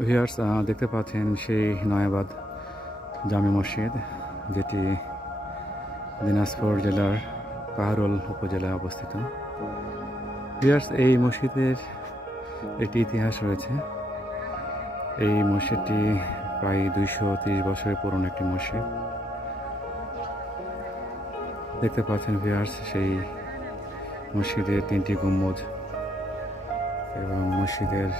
Viewers, দেখতে পাচ্ছেন সেই নয়াবাদ জামে মসজিদ, যেটি দিনাজপুর জেলার কাহারোল উপজেলায় অবস্থিত। ভিউয়ার্স, এই মসজিদের একটি ইতিহাস রয়েছে। এই মসজিদটি প্রায় 230 বছরের পুরনো একটি মসজিদ। দেখতে পাচ্ছেন ভিউয়ার্স, সেই মসজিদের 3টি গম্বুজ এবং মসজিদের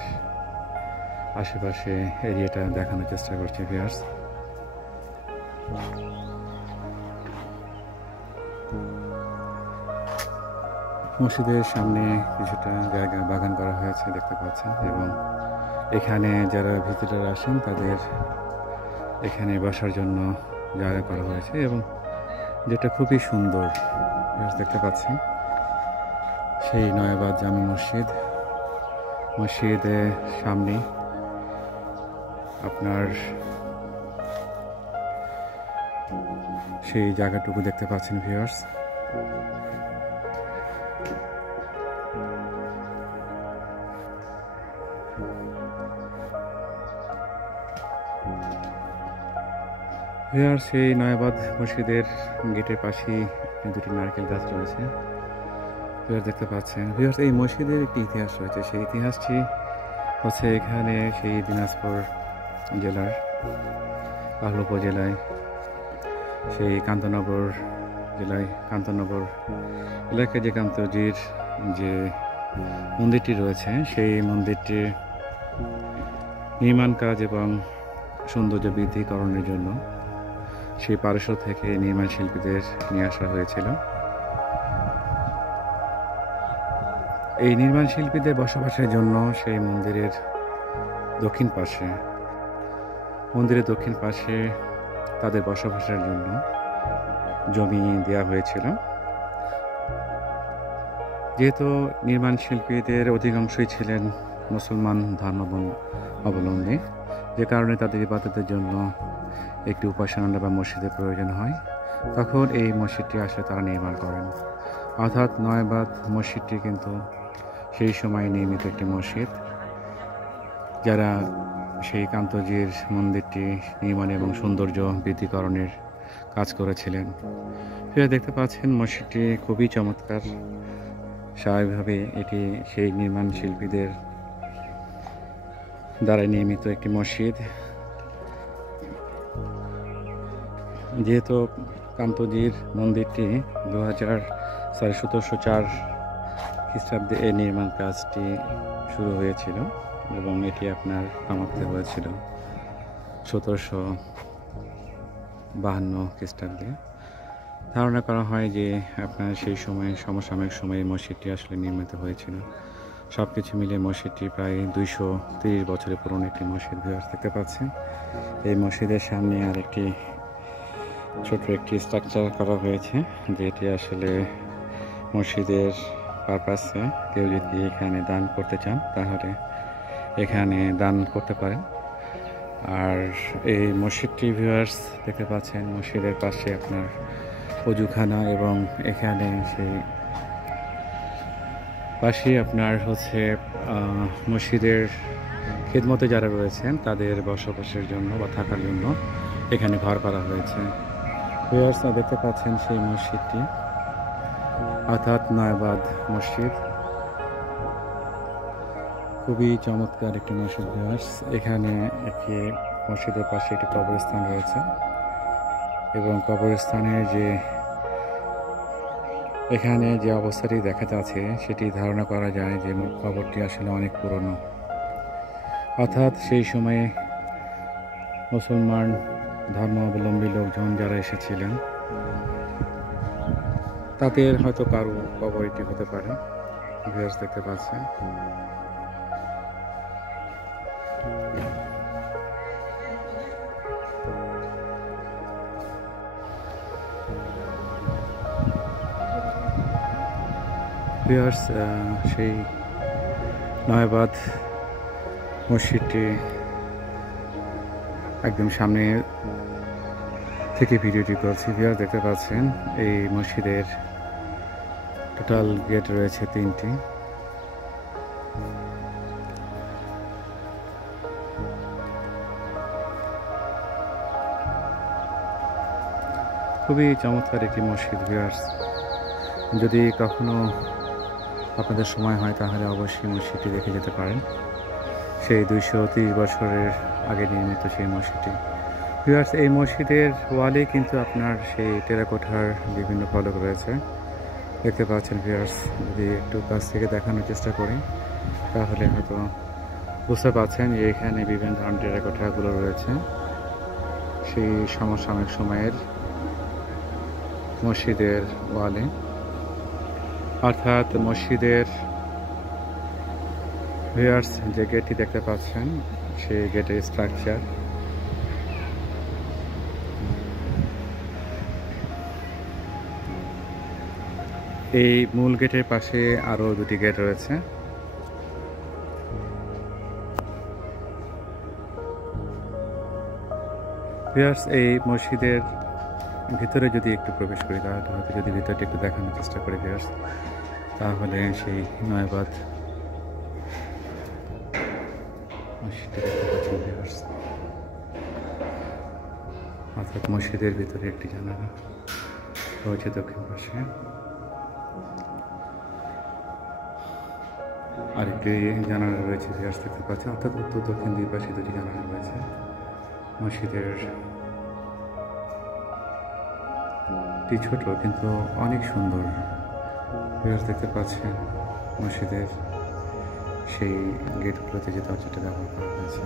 আশেপাশে এরিয়াটা দেখানোর চেষ্টা করছি ভিউয়ার্স। মসজিদের সামনে কিছুটা জায়গা বাগান করা হয়েছে দেখতে পাচ্ছেন, এবং এখানে যারা ভিজিটর আসেন তাদের এখানে বসার জন্য জায়গা করা হয়েছে, এবং যেটা খুবই সুন্দর দেখতে পাচ্ছেন সেই নয়াবাদ জামে মসজিদ। মসজিদের সামনে আপনার সেই জায়গাটুকু দেখতে পাচ্ছেন ভিউয়ার্স। ভিউয়ার্স, সেই নয়াবাদ মসজিদের গেটের পাশেই দুটি নারকেল গাছ রয়েছে ভিউয়ার্স দেখতে পাচ্ছেন। ভিউয়ার্স, এই মসজিদের একটি ইতিহাস রয়েছে। সেই ইতিহাসটি হচ্ছে এখানে সেই দিনাজপুর জেলার কাহারোল উপজেলায় সেই কান্তনগর জেলায় কান্তনগর এলাকায় যে কান্তজির যে মন্দিরটি রয়েছে, সেই মন্দিরটির নির্মাণ কাজ এবং সৌন্দর্য বৃদ্ধিকরণের জন্য সেই পারস্য থেকে নির্মাণ শিল্পীদের নিয়ে আসা হয়েছিল। এই নির্মাণ শিল্পীদের বসবাসের জন্য সেই মন্দিরের দক্ষিণ পাশে তাদের বসবাসের জন্য জমি দেওয়া হয়েছিল। যেহেতু নির্মাণ শিল্পীদের অধিকাংশই ছিলেন মুসলমান ধর্মাবলম্বী, যে কারণে তাদের ইবাদতের জন্য একটি উপাসনালয় বা মসজিদের প্রয়োজন হয়, তখন এই মসজিদটি আসলে তারা নির্মাণ করেন। অর্থাৎ নয়াবাদ মসজিদটি কিন্তু সেই সময় নির্মিত একটি মসজিদ, যারা সেই কান্তজির মন্দিরটি নির্মাণ এবং সৌন্দর্য বৃদ্ধিকরণের কাজ করেছিলেন। দেখতে পাচ্ছেন মসজিদটি খুবই চমৎকার। স্বাভাবিকভাবে এটি সেই নির্মাণ শিল্পীদের দ্বারা নির্মিত একটি মসজিদ। যেহেতু কান্তজির মন্দিরটি 1704 খ্রিস্টাব্দে এই নির্মাণ কাজটি শুরু হয়েছিল, এবং এটি আপনার সমাপ্তি হয়েছিল 1752 খ্রিস্টাব্দে। ধারণা করা হয় যে আপনার সেই সময়ে সমসাময়িক সময়ে মসজিদটি আসলে নির্মিত হয়েছিল। সব কিছু মিলে মসজিদটি প্রায় 230 বছরের পুরনো একটি মসজিদ ভিউয়ার্স দেখতে পাচ্ছেন। এই মসজিদের সামনে আরেকটি ছোট একটি স্ট্রাকচার করা হয়েছে, যেটি আসলে মসজিদের পারপাসে কেউ যদি এখানে দান করতে চান তাহলে এখানে দান করতে পারেন। আর এই মসজিদটি ভিউয়ার্স দেখতে পাচ্ছেন মসজিদের পাশে আপনার অজুখানা, এবং এখানে সেই পাশে আপনার হচ্ছে মসজিদের খিদমতে যারা রয়েছেন তাদের বসবাসের জন্য বা থাকার জন্য এখানে ঘর করা হয়েছে। ভিউয়ার্স, দেখতে পাচ্ছেন সেই মসজিদটি, অর্থাৎ নয়াবাদ মসজিদ। খুবই চমৎকার একটি মসজিদ ভিউয়ার্স। এখানে একটি মসজিদের পাশে একটি কবরস্থান রয়েছে, এবং কবরস্থানের যে এখানে যে অবস্থাটি দেখা যাচ্ছে সেটি ধারণা করা যায় যে কবরটি আসলে অনেক পুরনো। অর্থাৎ সেই সময়ে মুসলমান ধর্মাবলম্বী লোকজন যারা এসেছিলেন তাদের হয়তো কারো কবর এটি হতে পারে। ভিউয়ার্স দেখতে পাচ্ছেন। ভিউয়ার্স, সেই নয়াবাদ মসজিদটি একদম সামনে থেকে ভিডিওটি করছি। ভিউয়ার্স দেখতে পাচ্ছেন এই মসজিদের টোটাল গেট রয়েছে 3টি। খুবই চমৎকার একটি মসজিদ ভিউয়ার্স। যদি কখনো আপনাদের সময় হয় তাহলে অবশ্যই মসজিদটি দেখে যেতে পারেন। সেই 230 বছরের আগে নির্মিত সেই মসজিদটি ভিউয়ার্স। এই মসজিদের ওয়ালে কিন্তু আপনার সেই টেরাকোঠার বিভিন্ন ফলক রয়েছে, দেখতে পাচ্ছেন ভিউয়ার্স। যদি একটু কাছ থেকে দেখানোর চেষ্টা করি তাহলে হয়তো বুঝতে পারছেন যে এখানে বিভিন্ন ধরনের টেরাকোঠাগুলো রয়েছে সেই সমসাময়িক সময়ের মসজিদের ওয়ালে, অর্থাৎ মসজিদের ভিউয়ার্স যে গেটটি দেখতে পাচ্ছেন সেই গেটের স্ট্রাকচার। এই মূল গেটের পাশে আরও দুটি গেট রয়েছে। ভিউয়ার্স, এই মসজিদের ভিতরে যদি একটু প্রবেশ করি তাহলে হয়তো যদি ভিতরটা একটু দেখানোর চেষ্টা করি ভিউয়ার্স, তাহলে সেই নয়বাদ মসজিদটা দেখতে পাচ্ছেন ভিউয়ার্স। অর্থাৎ মসজিদের ভিতরে একটি জানালা রয়েছে দক্ষিণ পাশে, আরেকটি জানালা রয়েছে ভিউয়ার্স দেখতে পাচ্ছেন। অর্থাৎ উত্তর দক্ষিণ দুই পাশে দুটি জানালা রয়েছে। মসজিদের ছোট কিন্তু অনেক সুন্দর ভিউয়ার্স দেখতে পাচ্ছেন। মসজিদের সেই গেটগুলোতে যে দরজাটা ব্যবহার করা হয়েছে,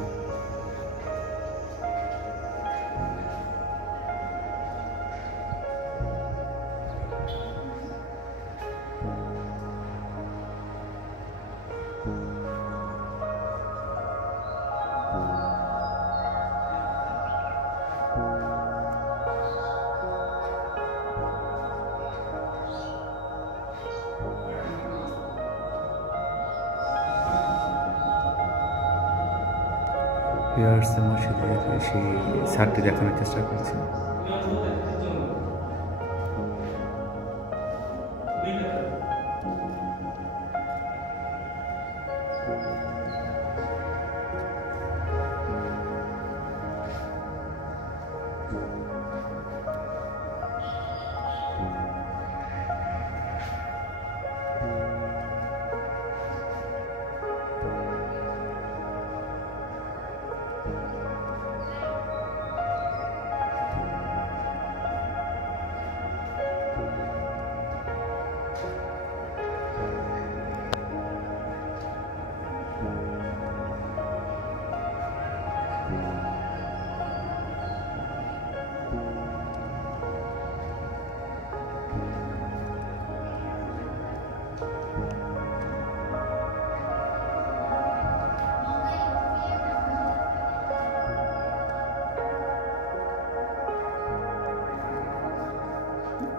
ভিউয়ার্স মসজিদের সেই ছাদটি দেখানোর চেষ্টা করছি।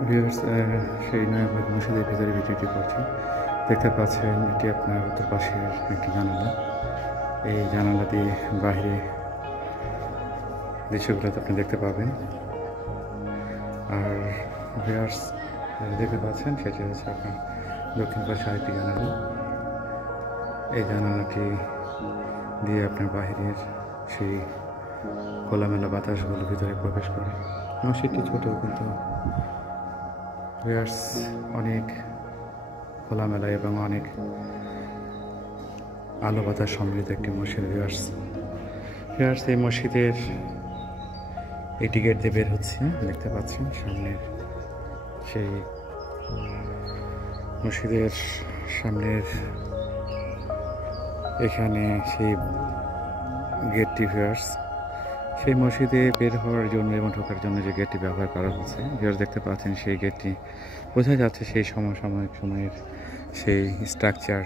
ভিউয়ার্স, সেই নয়াবাদ মসজিদের ভিতরে ভিডিওটি করছি। দেখতে পাচ্ছেন এটি আপনার উত্তর পাশের একটি জানালা। এই জানালা দিয়ে বাইরে দৃশ্যগুলো আপনি দেখতে পাবেন। আর ভিউয়ার্স দেখতে পাচ্ছেন সেটি হচ্ছে আপনার দক্ষিণ পাশে আরেকটি জানালা। এই জানালাটি দিয়ে আপনার বাহিরের সেই খোলামেলা বাতাসগুলো ভিতরে প্রবেশ করে। মসজিদটি ছোট কিন্তু ভিউয়ার্স অনেক খোলামেলা এবং অনেক আলো বাতাস সমৃদ্ধ একটি মসজিদ ভিউয়ার্স। এই মসজিদের এটি গেট দিয়ে বের হচ্ছে, দেখতে পাচ্ছেন সামনের সেই মসজিদের সামনের এখানে সেই গেটটি ভিউয়ার্স। সেই মসজিদে বের হওয়ার জন্য এবং ঢোকার জন্য যে গেটটি ব্যবহার করা হচ্ছে ভিউয়ার্স দেখতে পাচ্ছেন, সেই গেটটি বোঝা যাচ্ছে সেই সমসাময়িক সময়ের সেই স্ট্রাকচার।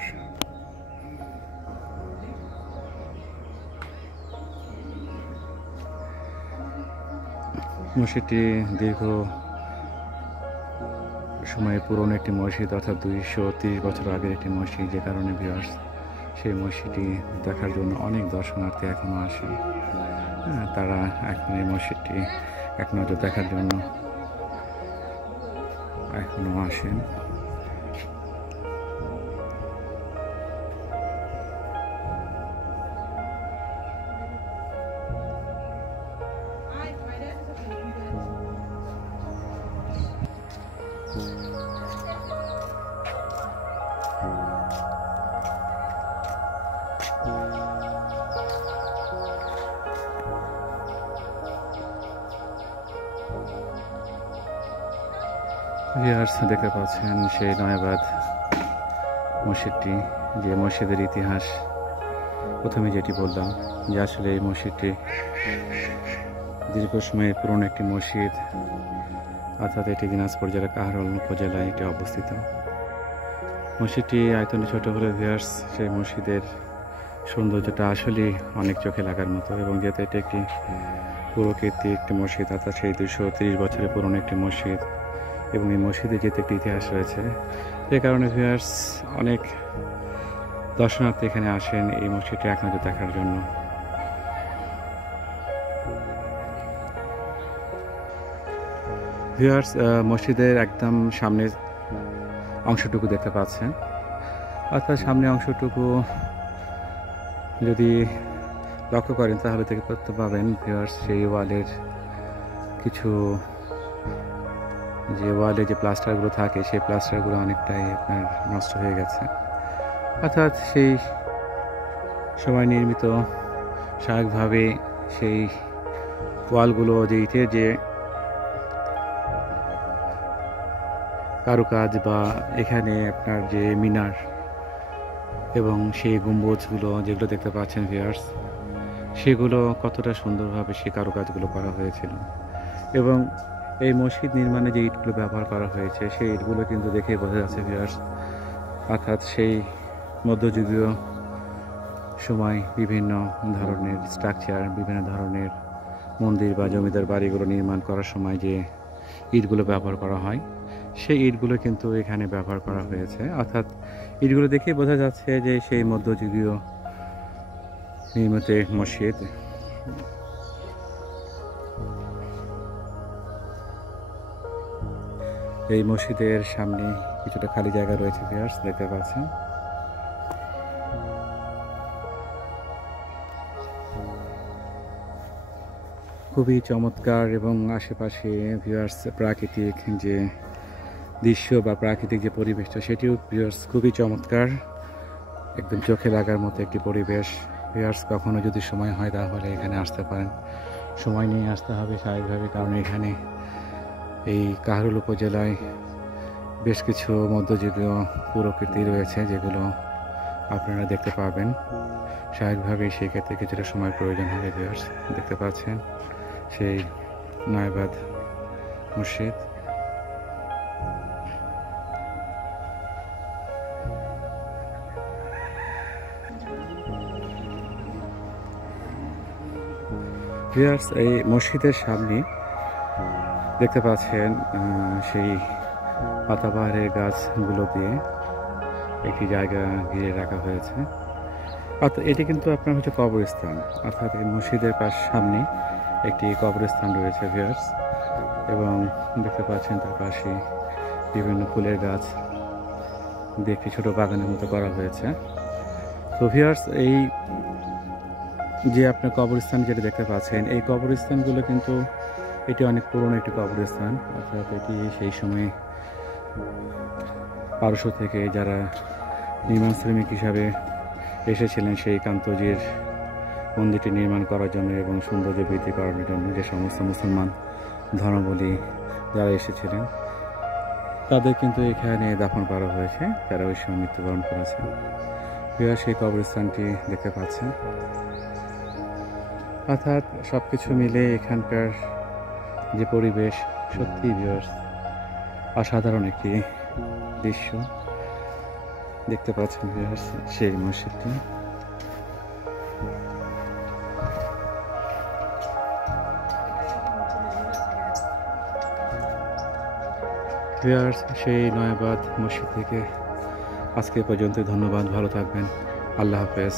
মসজিদটি দীর্ঘ সময়ে পুরনো একটি মসজিদ, অর্থাৎ 230 বছর আগের একটি মসজিদ, যে কারণে ভিউয়ার্স সেই মসজিদটি দেখার জন্য অনেক দর্শনার্থী এখনও আসে। তারা এখন এই মসজিদটি এক নজর দেখার জন্য এখনও আসেন। ভিউয়ার্স দেখতে পাচ্ছেন সেই নয়াবাদ মসজিদটি, যে মসজিদের ইতিহাস প্রথমে যেটি বললাম যে আসলে এই মসজিদটি দীর্ঘ সময়ের পুরনো একটি মসজিদ, অর্থাৎ এটি দিনাজপুর জেলার কাহারোল উপজেলায় এটি অবস্থিত। মসজিদটি আয়তনে ছোট হলে ভিউয়ার্স সেই মসজিদের সৌন্দর্যটা আসলেই অনেক চোখে লাগার মতো, এবং যেহেতু এটি একটি পুরকীর্তি একটি মসজিদ, অর্থাৎ সেই 230 বছরের পুরনো একটি মসজিদ, এবং এই মসজিদে যেহেতু একটি ইতিহাস রয়েছে, যে কারণে ভিউয়ার্স অনেক দর্শনার্থী এখানে আসেন এই মসজিদটি এক নজর দেখার জন্য। ভিউয়ার্স মসজিদের একদম সামনের অংশটুকু দেখতে পাচ্ছেন, অর্থাৎ সামনের অংশটুকু যদি লক্ষ্য করেন তাহলে দেখতে পাবেন ভিউয়ার্স সেই ওয়ালের কিছু, যে ওয়ালে যে প্লাস্টারগুলো থাকে সেই প্লাস্টারগুলো অনেকটাই আপনার নষ্ট হয়ে গেছে, অর্থাৎ সেই সময় নির্মিত স্বাভাবিকভাবে সেই ওয়ালগুলো যে ইটের যে কারুকাজ বা এখানে আপনার যে মিনার এবং সেই গম্বুজগুলো যেগুলো দেখতে পাচ্ছেন ভিউয়ার্স, সেগুলো কতটা সুন্দরভাবে সেই কারুকাজগুলো করা হয়েছিল, এবং এই মসজিদ নির্মাণে যে ইটগুলো ব্যবহার করা হয়েছে সেই ইটগুলো কিন্তু দেখে বোঝা যাচ্ছে ভিউয়ার্স, অর্থাৎ সেই মধ্যযুগীয় সময় বিভিন্ন ধরনের স্ট্রাকচার, বিভিন্ন ধরনের মন্দির বা জমিদার বাড়িগুলো নির্মাণ করার সময় যে ইটগুলো ব্যবহার করা হয় সেই ইটগুলো কিন্তু এখানে ব্যবহার করা হয়েছে, অর্থাৎ ইটগুলো দেখে বোঝা যাচ্ছে যে সেই মধ্যযুগীয় নির্মিত মসজিদ। এই মসজিদের সামনে কিছুটা খালি জায়গা রয়েছে ভিউয়ার্স, দেখতে পাচ্ছেন। খুবই চমৎকার, এবং আশেপাশে ভিউয়ার্স প্রাকৃতিক যে দৃশ্য বা প্রাকৃতিক যে পরিবেশটা সেটিও ভিউয়ার্স খুবই চমৎকার, একদম চোখে লাগার মতো একটি পরিবেশ। ভিউয়ার্স কখনো যদি সময় হয় তাহলে এখানে আসতে পারেন, সময় নিয়ে আসতে হবে স্বাভাবিকভাবে, কারণ এখানে এই কাহারোল উপজেলায় বেশ কিছু মধ্যযুগীয় পুরকীর্তি রয়েছে যেগুলো আপনারা দেখতে পাবেন স্বাভাবিকভাবে, সেক্ষেত্রে কিছুটা সময় প্রয়োজন হবে। ভিউয়ার্স দেখতে পাচ্ছেন সেই নয়াবাদ মসজিদ। ভিউয়ার্স এই মসজিদের সামনে দেখতে পাচ্ছেন সেই পাতাবাহারের গাছগুলো দিয়ে একটি জায়গা ঘিরে রাখা হয়েছে, অর্থাৎ এটি কিন্তু আপনার হচ্ছে কবরস্থান, অর্থাৎ এই মসজিদের সামনে একটি কবরস্থান রয়েছে ভিউয়ার্স, এবং দেখতে পাচ্ছেন তার পাশে বিভিন্ন ফুলের গাছ দিয়ে একটি ছোটো বাগানের মতো করা হয়েছে। তো ভিউয়ার্স এই যে আপনার কবরস্থান যেটা দেখতে পাচ্ছেন, এই কবরস্থানগুলো কিন্তু এটি অনেক পুরনো একটি কবরস্থান, অর্থাৎ এটি সেই সময়ে পারস্য থেকে যারা নির্মাণ শ্রমিক হিসাবে এসেছিলেন সেই কান্তজির মন্দিরটি নির্মাণ করার জন্য এবং সৌন্দর্য বৃদ্ধি করার জন্য, যে সমস্ত মুসলমান ধর্মাবলী যারা এসেছিলেন তাদের কিন্তু এখানে দাফন করা হয়েছে, তারা ওই সময় মৃত্যুবরণ করেছে। সেই কবরস্থানটি দেখতে পাচ্ছেন, অর্থাৎ সব কিছু মিলে এখানকার যে পরিবেশ সত্যি ভিউয়ার্স অসাধারণ একটি দৃশ্য দেখতে পাচ্ছেন ভিউয়ার্স সেই মসজিদটি। ভিউয়ার্স সেই নয়াবাদ মসজিদ থেকে আজকে পর্যন্ত ধন্যবাদ, ভালো থাকবেন, আল্লাহ হাফেজ।